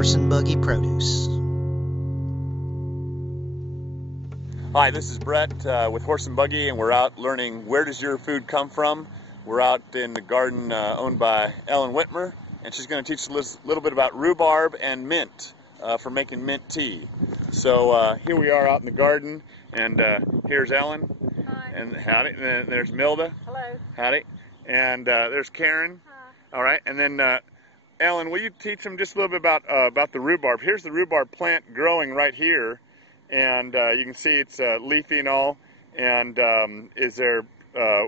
Horse and Buggy Produce. Hi, this is Brett with Horse and Buggy, and we're out learning where does your food come from. We're out in the garden owned by Ellen Whitmer, and she's going to teach us a little bit about rhubarb and mint for making mint tea. So here we are out in the garden, and here's Ellen. Hi. And howdy. And there's Milda. Hello. Howdy. And there's Karen. Hi. All right. And then Ellen, will you teach them just a little bit about the rhubarb? Here's the rhubarb plant growing right here, and you can see it's leafy and all. And is there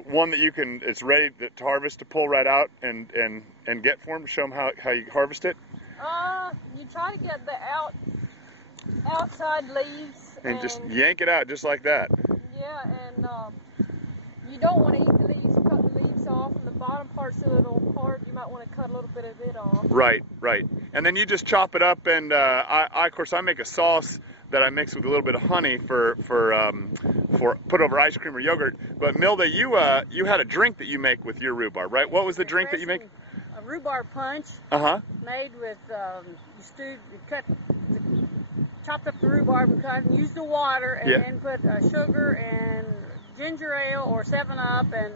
one that it's ready to harvest, to pull right out and get for them, to show them how you harvest it? You try to get the outside leaves and just yank it out just like that. Yeah, and you don't want to eat the leaves. Cut the leaves off, and the bottom part's a little hard. You might want to cut a little bit of it off. Right, right. And then you just chop it up, and of course I make a sauce that I mix with a little bit of honey for put over ice cream or yogurt. But Milda, you had a drink that you make with your rhubarb, right? What was the drink that you make? A rhubarb punch. Made with chopped up the rhubarb and cut and used the water, and then put sugar and ginger ale or 7-Up, and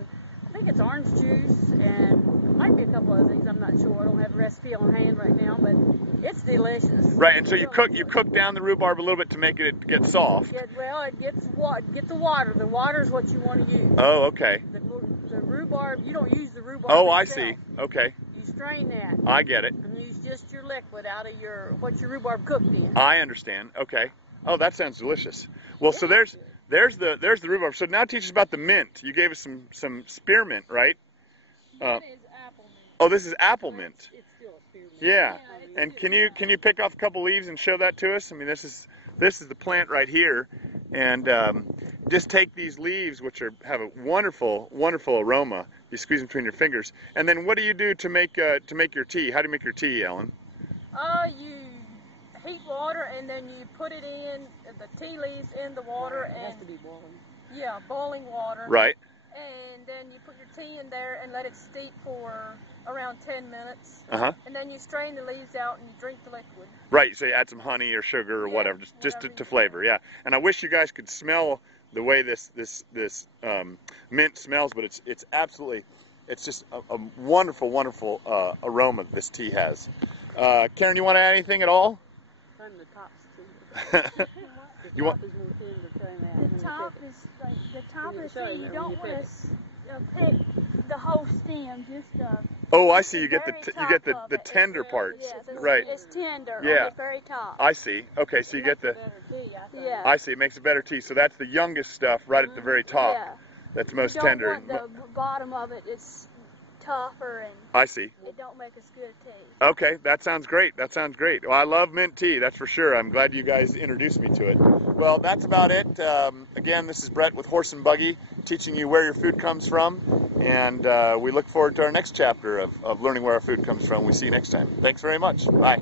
I think it's orange juice, and might be a couple other things. I'm not sure. I don't have a recipe on hand right now, but it's delicious. Right, and so you cook down the rhubarb a little bit to make it get soft. Get the water. The water is what you want to use. Oh, okay. The rhubarb, you don't use the rhubarb. Oh, I itself. see. Okay. You strain that. I get it. And use just your liquid out of what your rhubarb cooked in. I understand. Okay. Oh, that sounds delicious. Well, so there's the rhubarb. So now teach us about the mint. You gave us some spearmint, right? That is apple mint. Oh, this is apple mint. It's still a spearmint. Yeah. And can you pick off a couple leaves and show that to us? I mean, this is the plant right here, and just take these leaves, which have a wonderful aroma. You squeeze them between your fingers, and then what do you do to make your tea? How do you make your tea, Ellen? You heat water, and then you put it in the tea leaves in the water, and it has to be boiling. Yeah, boiling water. Right. And then you put your tea in there and let it steep for around 10 minutes. And then you strain the leaves out and you drink the liquid. Right. So you add some honey or sugar or whatever, just to flavor. Yeah. And I wish you guys could smell the way this mint smells, but it's absolutely, it's just a wonderful aroma this tea has. Karen, you want to add anything at all? The top's too. You want? The top is thin. You don't want to pick the whole stem, just Oh, I see. You get the tender parts. Yes, right. It's tender yeah. on the very top. I see. Okay, so you get the. Yeah. I see. It makes a better tea. So that's the youngest stuff right at the very top. Yeah. That's most you tender. Want the bottom of it is tougher, and I see. It don't make as good tea. Okay, that sounds great. That sounds great. Well, I love mint tea, that's for sure. I'm glad you guys introduced me to it. Well, that's about it. Again, this is Brett with Horse and Buggy, teaching you where your food comes from, and we look forward to our next chapter of learning where our food comes from. We see you next time. Thanks very much. Bye.